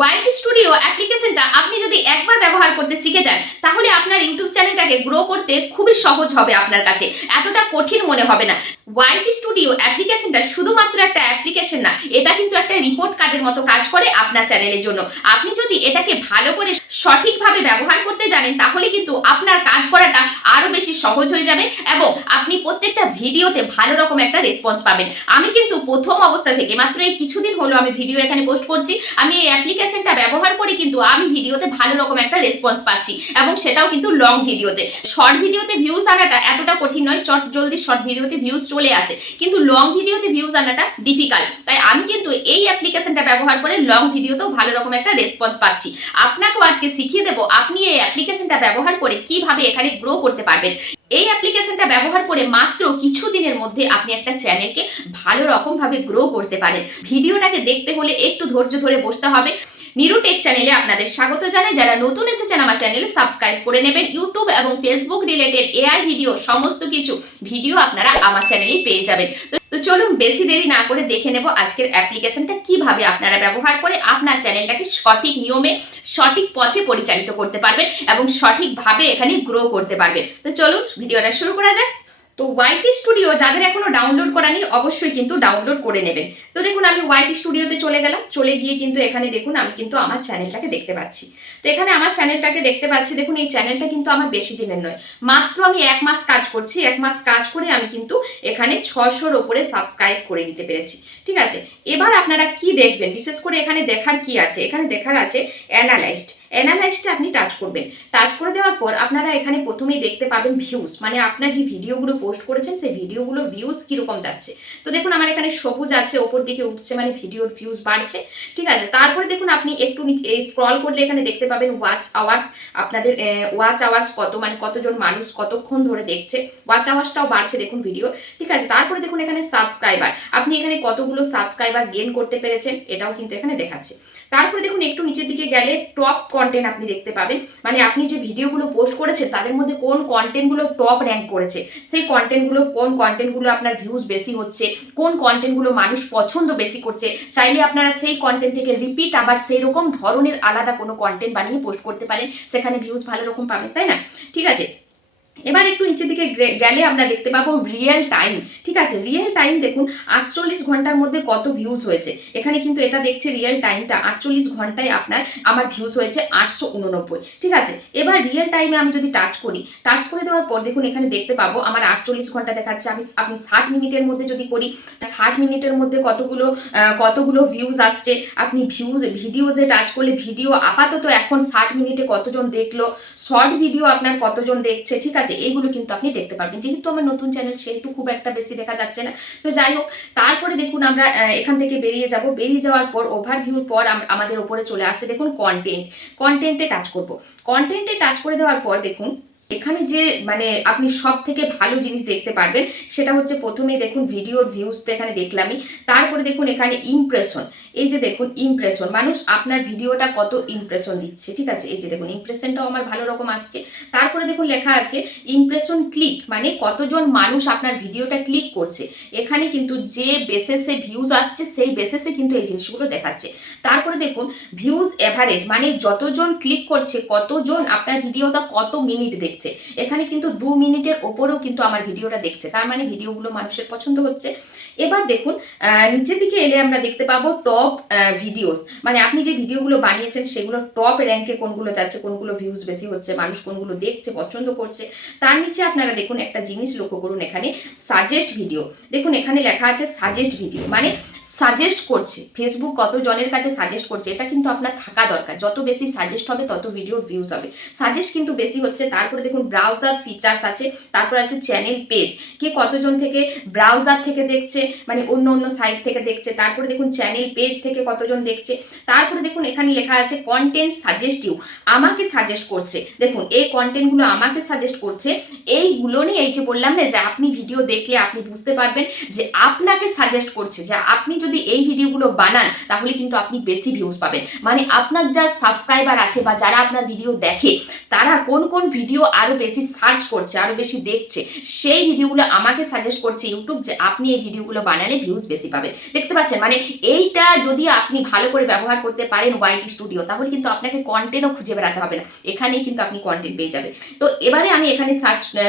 White studio অ্যাপ্লিকেশনটা আপনি যদি একবার ব্যবহার করতে শিখে যান তাহলে আপনার ইউটিউব চ্যানেলটাকে গ্রো করতে খুবই সহজ হবে আপনার কাছে, এতটা কঠিন মনে হবে না। ওয়াইট স্টুডিও অ্যাপ্লিকেশনটা শুধুমাত্র একটা অ্যাপ্লিকেশন না, এটা কিন্তু একটা রিপোর্ট কার্ডের মতো কাজ করে আপনার চ্যানেলের জন্য। আপনি যদি এটাকে ভালো করে সঠিকভাবে ব্যবহার করতে জানেন তাহলে কিন্তু আপনার কাজ করাটা আরো বেশি সহজ হয়ে যাবে এবং আপনি প্রত্যেকটা ভিডিওতে ভালো রকম একটা রেসপন্স পাবেন। আমি কিন্তু প্রথম অবস্থা থেকে মাত্র এই কিছুদিন হলো আমি ভিডিও এখানে পোস্ট করছি, আমি এই অ্যাপ্লিকেশনটা ব্যবহার করে কিন্তু আমি ভিডিওতে ভালো রকম একটা রেসপন্স পাচ্ছি এবং সেটাও কিন্তু লং ভিডিওতে। শর্ট ভিডিওতে ভিউজ আনাটা এতটা কঠিন নয়, চট জলদি শর্ট ভিডিওতে ভিউজ চলে আসে, কিন্তু লং ভিডিওতে ভিউজ আনাটা ডিফিকাল্ট। তাই আমি কিন্তু এই অ্যাপ্লিকেশনটা ব্যবহার করে লং ভিডিওতেও ভালো রকম একটা রেসপন্স পাচ্ছি। আপনাকেও আজকে শিখিয়ে দেবো আপনি এই অ্যাপ্লিকেশনটা ব্যবহার করে কিভাবে এখানে গ্রো করতে পারবেন। এই অ্যাপ্লিকেশনটা ব্যবহার করে মাত্র কিছু দিনের মধ্যে আপনি একটা চ্যানেলকে ভালো রকম ভাবে গ্রো করতে পারেন। ভিডিওটাকে দেখতে হলে একটু ধৈর্য ধরে বসতে হবে। নিরু টেক চ্যানেলে আপনাদের স্বাগত জানাই। যারা নতুন এসেছেন আমার চ্যানেলে সাবস্ক্রাইব করে নেবেন। ইউটিউব এবং ফেসবুক রিলেটেড এআই ভিডিও সমস্ত কিছু ভিডিও আপনারা আমার চ্যানেলেই পেয়ে যাবেন। তো চলুন বেশি দেরি না করে দেখে নেব আজকের অ্যাপ্লিকেশনটা কিভাবে আপনারা ব্যবহার করে আপনার চ্যানেলটাকে সঠিক নিয়মে সঠিক পথে পরিচালিত করতে পারবেন এবং সঠিকভাবে এখানে গ্রো করতে পারবেন। তো চলুন ভিডিওটা শুরু করা যাক। তো ওয়াইট স্টুডিও যাদের এখনো ডাউনলোড করা নেই অবশ্যই কিন্তু ডাউনলোড করে নেবেন। তো দেখুন আমি ওয়াইট স্টুডিওতে চলে গেলাম, চলে গিয়ে কিন্তু এখানে দেখুন আমি কিন্তু আমার চ্যানেলটাকে দেখতে পাচ্ছি। তো এখানে আমার চ্যানেলটাকে দেখতে পাচ্ছি, দেখুন এই চ্যানেলটা কিন্তু আমার বেশি দিনের নয়, মাত্র আমি 1 মাস কাজ করছি। 1 মাস কাজ করে আমি কিন্তু এখানে 600-র উপরে সাবস্ক্রাইব করে নিতে পেরেছি। ঠিক আছে, এবার আপনারা কি দেখবেন, বিশেষ করে এখানে দেখার কি আছে, এখানে দেখার আছে অ্যানালাইজড আপনি টাচ করবেন। টাচ করে দেওয়ার পর আপনারা এখানে প্রথমেই দেখতে পাবেন ভিউজ, মানে আপনার যে ভিডিওগুলো পোস্ট করেছেন সেই ভিডিওগুলোর ভিউজ কিরকম যাচ্ছে। তো দেখুন আমার এখানে সবুজ আছে, ওপর দিকে উঠছে, মানে ভিডিওর ভিউজ বাড়ছে। ঠিক আছে, তারপরে দেখুন আপনি একটু স্ক্রল করলে এখানে দেখতে পাবেন ওয়াচ আওয়ার্স, আপনাদের ওয়াচ আওয়ার্স কত, মানে কতজন মানুষ কতক্ষণ ধরে দেখছে, ওয়াচ আওয়ার্সটাও বাড়ছে দেখুন ভিডিও। ঠিক আছে, তারপরে দেখুন এখানে সাবস্ক্রাইবার, আপনি এখানে কতগুলো সাবস্ক্রাইবার গেইন করতে পেরেছেন এটাও কিন্তু এখানে দেখাচ্ছে। তারপরে দেখুন একটু নিচের দিকে গেলে টপ কন্টেন্ট আপনি দেখতে পাবেন, মানে আপনি যে ভিডিওগুলো পোস্ট করেছেন তাদের মধ্যে কোন কন্টেন্টগুলো টপ র্যাঙ্ক করেছে, সেই কন্টেন্টগুলো কোন কন্টেন্টগুলো আপনার ভিউজ বেশি হচ্ছে, কোন কন্টেন্টগুলো মানুষ পছন্দ বেশি করছে। চাইলে আপনারা সেই কন্টেন্ট থেকে রিপিট আবার সেই রকম ধরনের আলাদা কোনো কন্টেন্ট বানিয়ে পোস্ট করতে পারেন, সেখানে ভিউজ ভালো রকম পাবেন, তাই না? ঠিক আছে, এবার একটু নিচের দিকে গেলে আমরা দেখতে পাবো রিয়েল টাইম। ঠিক আছে, রিয়েল টাইম দেখুন 48 ঘন্টার মধ্যে কত ভিউজ হয়েছে। এখানে কিন্তু এটা দেখছে রিয়েল টাইমটা 48 ঘন্টায় আমার ভিউজ হয়েছে 889। ঠিক আছে, এবার রিয়েল টাইমে আমি যদি টাচ করি, টাচ করে দেওয়ার পর দেখুন এখানে দেখতে পাবো আমার 48 ঘন্টা দেখাচ্ছে। আপনি 60 মিনিটের মধ্যে যদি করি, 60 মিনিটের মধ্যে কতগুলো ভিউজ আসছে। আপনি ভিডিওতে টাচ করলে ভিডিও আপাতত এখন 60 মিনিটে কতজন দেখলো, শর্ট ভিডিও আপনার কতজন দেখছে। ঠিক আছে, এইগুলো কিন্তু আপনি দেখতে পারবেন। যেহেতু আমার নতুন চ্যানেল সেহেতু খুব একটা বেশি দেখা যাচ্ছে না, তো যাই হোক। তারপরে দেখুন আমরা এখান থেকে বেরিয়ে যাব, বেরিয়ে যাওয়ার পর ওভারভিউর পর আমাদের ওপরে চলে আসছে দেখুন কন্টেন্টে টাচ করব। কন্টেন্টে টাচ করে দেওয়ার পর দেখুন এখানে যে মানে আপনি সব থেকে ভালো জিনিস দেখতে পারবেন সেটা হচ্ছে প্রথমে দেখুন ভিডিওর ভিউজ তো এখানে দেখলামই, তারপরে দেখুন এখানে ইমপ্রেশন। এই যে দেখুন ইমপ্রেশন, মানুষ আপনার ভিডিওটা কত ইমপ্রেশন দিচ্ছে। ঠিক আছে, এই যে দেখুন ইমপ্রেশনটাও আমার ভালো রকম আসছে। তারপরে দেখুন লেখা আছে ইমপ্রেশন ক্লিক, মানে কতজন মানুষ আপনার ভিডিওটা ক্লিক করছে। এখানে কিন্তু যে বেসিসে ভিউজ আসছে সেই বেসিসে কিন্তু এই জিনিসগুলো দেখাচ্ছে। তারপরে দেখুন ভিউজ এভারেজ, মানে যতজন ক্লিক করছে কতজন আপনার ভিডিওটা কত মিনিট দেখছে। এখানে কিন্তু 2 মিনিটের ওপরেও কিন্তু আমার ভিডিওটা দেখছে, তার মানে ভিডিওগুলো মানুষের পছন্দ হচ্ছে। এবার দেখুন নিচের দিকে এলে আমরা দেখতে পাবো টপ ভিডিওস, মানে আপনি যে ভিডিওগুলো বানিয়েছেন সেগুলো টপ র্যাঙ্কে কোনগুলো যাচ্ছে, কোনগুলো ভিউজ বেশি হচ্ছে, মানুষ কোনগুলো দেখছে পছন্দ করছে। তার নিচে আপনারা দেখুন একটা জিনিস লক্ষ্য করুন, এখানে সাজেস্ট ভিডিও। দেখুন এখানে লেখা আছে সাজেস্ট ভিডিও, মানে সাজেস্ট করছে, ফেসবুক কত জনের কাছে সাজেস্ট করছে। এটা কিন্তু আপনার থাকা দরকার, যত বেশি সাজেস্ট হবে তত ভিডিওর ভিউজ হবে। সাজেস্ট কিন্তু বেশি হচ্ছে। তারপরে দেখুন ব্রাউজার ফিচার্স আছে, তারপর আছে চ্যানেল পেজ, কে কতজন থেকে ব্রাউজার থেকে দেখছে, মানে অন্য সাইট থেকে দেখছে। তারপরে দেখুন চ্যানেল পেজ থেকে কতজন দেখছে। তারপরে দেখুন এখানে লেখা আছে কন্টেন্ট সাজেস্টিভ, আমাকে সাজেস্ট করছে। দেখুন এই কন্টেন্টগুলো আমাকে সাজেস্ট করছে, এইগুলো নিয়ে এই যে বললাম না যে আপনি ভিডিও দেখলে আপনি বুঝতে পারবেন যে আপনাকে সাজেস্ট করছে, যে আপনি যদি যদি এই ভিডিওগুলো বানান তাহলে কিন্তু আপনি বেশি ভিউজ পাবেন। মানে আপনার যা সাবস্ক্রাইবার আছে বা যারা আপনার ভিডিও দেখে তারা কোন কোন ভিডিও আরো বেশি সার্চ করছে, আরো বেশি দেখছে, সেই ভিডিওগুলো আমাকে সাজেস্ট করছে ইউটিউব যে আপনি এই ভিডিওগুলো বানালে ভিউজ বেশি পাবেন। দেখতে পাচ্ছেন, মানে এইটা যদি আপনি ভালো করে ব্যবহার করতে পারেন ওয়াইটি স্টুডিও, তাহলে কিন্তু আপনাকে কন্টেন্টও খুঁজে বেড়াতে হবে না, এখানেই কিন্তু আপনি কন্টেন্ট পেয়ে যাবেন। তো এবারে আমি এখানে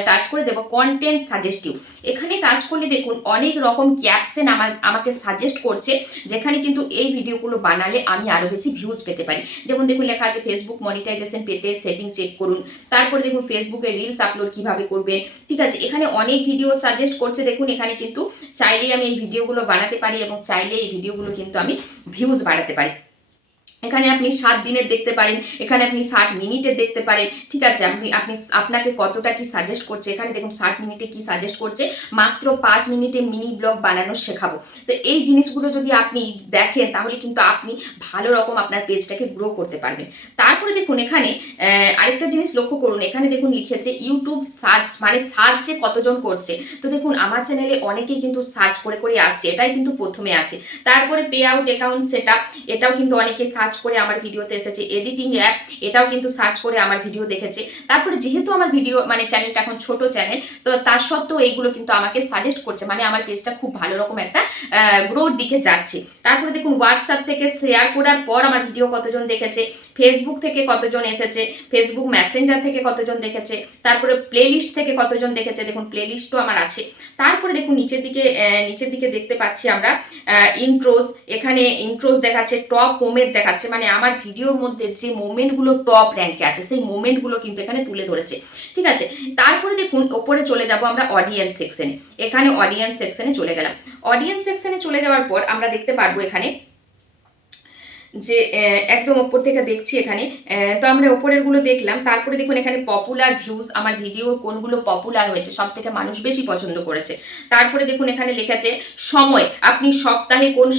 টাচ করে দেবো কন্টেন্ট সাজেস্টিভ। এখানে টাচ করলে দেখুন অনেক রকম ক্যাপশন আমাকে সাজেস্ট করছে, যেখানে কিন্তু এই ভিডিওগুলো বানালে আমি আরো বেশি ভিউজ পেতে পারি। যেমন দেখুন লেখা আছে ফেসবুক মনিটাইজেশন পেতে সেটিং চেক করুন, তারপরে দেখুন ফেসবুকে রিলস আপলোড কিভাবে করবেন। ঠিক আছে, এখানে অনেক ভিডিও সাজেস্ট করছে। দেখুন এখানে কিন্তু চাইলেই আমি এই ভিডিওগুলো বানাতে পারি এবং চাইলে এই ভিডিওগুলো কিন্তু আমি ভিউজ বাড়াতে পারি। এখানে আপনি 7 দিনের দেখতে পারেন, এখানে আপনি 60 মিনিটের দেখতে পারেন। ঠিক আছে, আপনাকে কতটা কি সাজেস্ট করছে। এখানে দেখুন 60 মিনিটে কি সাজেস্ট করছে, মাত্র 5 মিনিটে মিনি ব্লগ বানানো শেখাবো। তো এই জিনিসগুলো যদি আপনি দেখেন তাহলে কিন্তু আপনি ভালো রকম আপনার পেজটাকে গ্রো করতে পারবেন। তারপরে দেখুন এখানে আরেকটা জিনিস লক্ষ্য করুন, এখানে দেখুন লিখেছে ইউটিউব সার্চ, মানে সার্চে কতজন করছে। তো দেখুন আমার চ্যানেলে অনেকেই কিন্তু সার্চ করে করে আসছে, এটাই কিন্তু প্রথমে আছে। তারপরে পে আউট অ্যাকাউন্ট সেটআপ, এটাও কিন্তু অনেকে সার্চ করে আমার ভিডিওতে এসেছে। এডিটিং অ্যাপ, এটাও কিন্তু সার্চ করে আমার ভিডিও দেখেছে। তারপরে যেহেতু আমার ভিডিও মানে চ্যানেলটা এখন ছোট চ্যানেল, তো তার সত্ত্বেও এইগুলো কিন্তু আমাকে সাজেস্ট করছে, মানে আমার পেজটা খুব ভালো রকম একটা গ্রোথ দিকে যাচ্ছে। তারপরে দেখুন হোয়াটসঅ্যাপ থেকে শেয়ার করার পর আমার ভিডিও কতজন দেখেছে, ফেসবুক থেকে কতজন এসেছে, ফেসবুক মেসেঞ্জার থেকে কতজন দেখেছে, তারপরে প্লেলিস্ট থেকে কতজন দেখেছে, দেখুন প্লেলিস্টও আমার আছে। তারপরে দেখুন নিচের দিকে দেখতে পাচ্ছি আমরা ইন্ট্রোস, এখানে ইন্ট্রোস দেখাচ্ছে, টপ মোমেন্ট দেখাচ্ছে, মানে আমার ভিডিওর মধ্যে যে মোমেন্টগুলো টপ র্যাঙ্কে আছে সেই মোমেন্টগুলো কিন্তু এখানে তুলে ধরেছে। ঠিক আছে, তারপরে দেখুন ওপরে চলে যাব আমরা অডিয়েন্স সেকশনে। এখানে অডিয়েন্স সেকশনে চলে গেলাম। অডিয়েন্স সেকশনে চলে যাওয়ার পর আমরা দেখতে পারবো এখানে যে একদম ওপর থেকে দেখছি এখানে, তো আমরা ওপরের গুলো দেখলাম। তারপরে দেখুন এখানে পপুলার ভিউজ, আমার ভিডিও কোনগুলো পপুলার হয়েছে, সব থেকে মানুষ বেশি পছন্দ করেছে। তারপরে দেখুন এখানে লেখা আছে সময়, আপনি সপ্তাহে কোন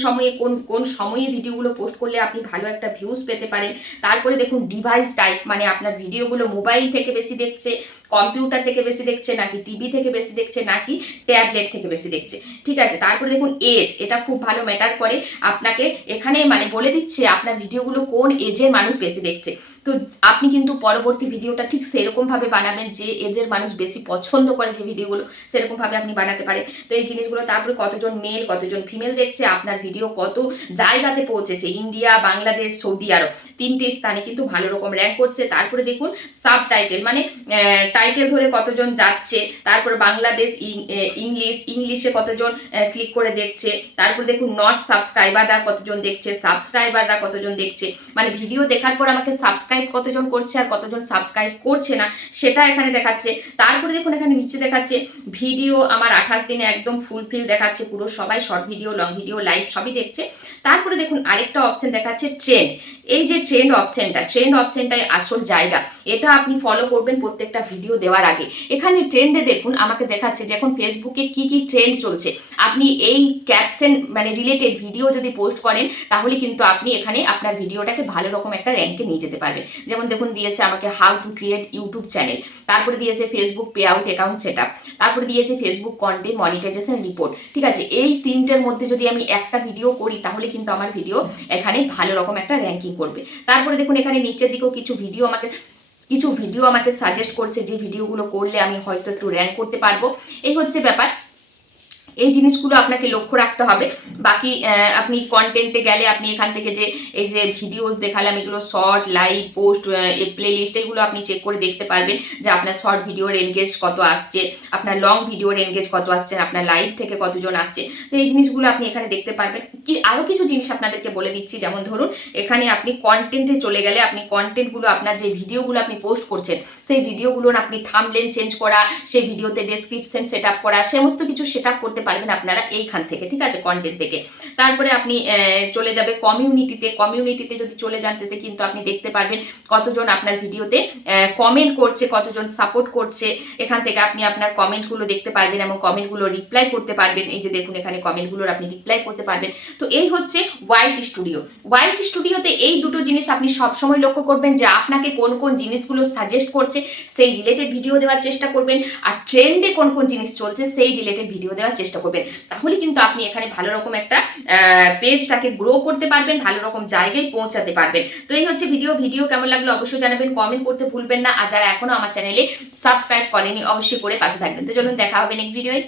সময়ে ভিডিওগুলো পোস্ট করলে আপনি ভালো একটা ভিউজ পেতে পারেন। তারপরে দেখুন ডিভাইস টাইপ, মানে আপনার ভিডিওগুলো মোবাইল থেকে বেশি দেখছে, কম্পিউটার থেকে বেশি দেখছে, নাকি টিভি থেকে বেশি দেখছে, নাকি ট্যাবলেট থেকে বেশি দেখছে। ঠিক আছে, তারপরে দেখুন এজ, এটা খুব ভালো ম্যাটার করে, আপনাকে এখানে মানে বলে দিচ্ছে আপনার ভিডিওগুলো কোন এজের মানুষ বেশি দেখছে। তো আপনি কিন্তু পরবর্তী ভিডিওটা ঠিক সেরকম ভাবে বানাবেন যে এজের মানুষ বেশি পছন্দ করে যে ভিডিওগুলো, সেরকম ভাবে আপনি বানাতে পারেন। তো এই জিনিসগুলো, তারপরে কতজন মেল কতজন ফিমেল দেখছে, আপনার ভিডিও কত জায়গাতে পৌঁছেছে, ইন্ডিয়া, বাংলাদেশ, সৌদি আরব, 3টে স্থানে কিন্তু ভালো রকম র্যাঙ্ক করছে। তারপরে দেখুন সাব টাইটেল, মানে টাইটেল ধরে কতজন যাচ্ছে, তারপর বাংলাদেশ, ইংলিশে কতজন ক্লিক করে দেখছে। তারপর দেখুন নট সাবস্ক্রাইবাররা কতজন দেখছে, সাবস্ক্রাইবাররা কতজন দেখছে, মানে ভিডিও দেখার পর আমাকে সাবস্ক্রাইব কতজন করছে আর কতজন সাবস্ক্রাইব করছে না সেটা এখানে দেখাচ্ছে। তারপরে দেখুন এখানে নিচে দেখাচ্ছে ভিডিও আমার 28 দিনে একদম ফুলফিল দেখাচ্ছে, পুরো সবাই short video, long video, live সবই দেখছে। তারপরে দেখুন আরেকটা অপশন দেখাচ্ছে ট্রেন্ড, এই যে ট্রেন্ড অপশনটাই আসল জায়গা, এটা আপনি ফলো করবেন প্রত্যেকটা ভিডিও দেওয়ার আগে। এখানে ট্রেন্ডে দেখুন আমাকে দেখাচ্ছে যে এখন ফেসবুকে কি কি ট্রেন্ড চলছে, আপনি এই ক্যাপশন মানে রিলেটেড ভিডিও যদি পোস্ট করেন তাহলে কিন্তু আপনি এখানে আপনার ভিডিওটাকে ভালো রকম একটা র্যাঙ্কে নিয়ে যেতে পারবেন। যেমন দেখুন দিয়েছে আমাকে how to create YouTube channel, তারপরে দিয়েছে Facebook pay out account setup, তারপরে দিয়েছে ফেসবুক কন্টেন্ট মনিটাইজেশন রিপোর্ট। ঠিক আছে, এই 3টের মধ্যে যদি আমি একটা ভিডিও করি তাহলে কিন্তু আমার ভিডিও এখানে ভালো রকম একটা র্যাঙ্কিং করবে। তারপরে দেখুন এখানে নিচের দিকেও কিছু ভিডিও আমাকে সাজেস্ট করছে যে ভিডিওগুলো করলে আমি হয়তো একটু র্যাঙ্ক করতে পারবো। এই হচ্ছে ব্যাপার, এই জিনিসগুলো আপনাকে লক্ষ্য রাখতে হবে। বাকি আপনি কন্টেন্টে গেলে আপনি এখান থেকে যে এই যে ভিডিওস দেখালাম এগুলো short, live, post, playlist, এগুলো আপনি চেক করে দেখতে পারবেন যে আপনার শর্ট ভিডিওর এনগেজ কত আসছে, আপনার লং ভিডিওর এনগেজ কত আসছে, আপনার লাইভ থেকে কতজন আসছে। তো এই জিনিসগুলো আপনি এখানে দেখতে পারবেন। আরও কিছু জিনিস আপনাদেরকে বলে দিচ্ছি, যেমন ধরুন এখানে আপনি কন্টেন্টে চলে গেলে আপনি কন্টেন্টগুলো, আপনার যে ভিডিওগুলো আপনি পোস্ট করছেন সেই ভিডিওগুলোর আপনি থাম্বনেল চেঞ্জ করা, সেই ভিডিওতে ডেসক্রিপশন সেট আপ করা, সমস্ত কিছু সেট আপ করতে পারবেন আপনারা এইখান থেকে। ঠিক আছে, কন্টেন্ট থেকে। তারপরে আপনি চলে যাবে কমিউনিটিতে যদি চলে যান তাতে কিন্তু আপনি দেখতে পারবেন কতজন আপনার ভিডিওতে কমেন্ট করছে, কতজন সাপোর্ট করছে। এখান থেকে আপনি আপনার কমেন্টগুলো দেখতে পারবেন এবং কমেন্টগুলো রিপ্লাই করতে পারবেন। এই যে দেখুন এখানে কমেন্টগুলোর আপনি রিপ্লাই করতে পারবেন। তো এই হচ্ছে ওয়াইটি স্টুডিওতে এই দুটো জিনিস আপনি সবসময় লক্ষ্য করবেন যে আপনাকে কোন কোন জিনিসগুলো সাজেস্ট করছে সেই রিলেটেড ভিডিও দেওয়ার চেষ্টা করবেন, আর ট্রেন্ডে কোন কোন জিনিস চলছে সেই রিলেটেড ভিডিও দেওয়ার চেষ্টা চেষ্টা করবেন। তাহলে কিন্তু আপনি এখানে ভালো রকম একটা পেজটাকে গ্রো করতে পারবেন, ভালো রকম জায়গায় পৌঁছাতে পারবেন। তো এই হচ্ছে ভিডিও কেমন লাগলো অবশ্যই জানাবেন, কমেন্ট করতে ভুলবেন না। আর যারা এখনো আমার চ্যানেলে সাবস্ক্রাইব করেনি অবশ্যই করে পাশে থাকবেন। তো চলুন দেখা হবে নেক্সট ভিডিওয়।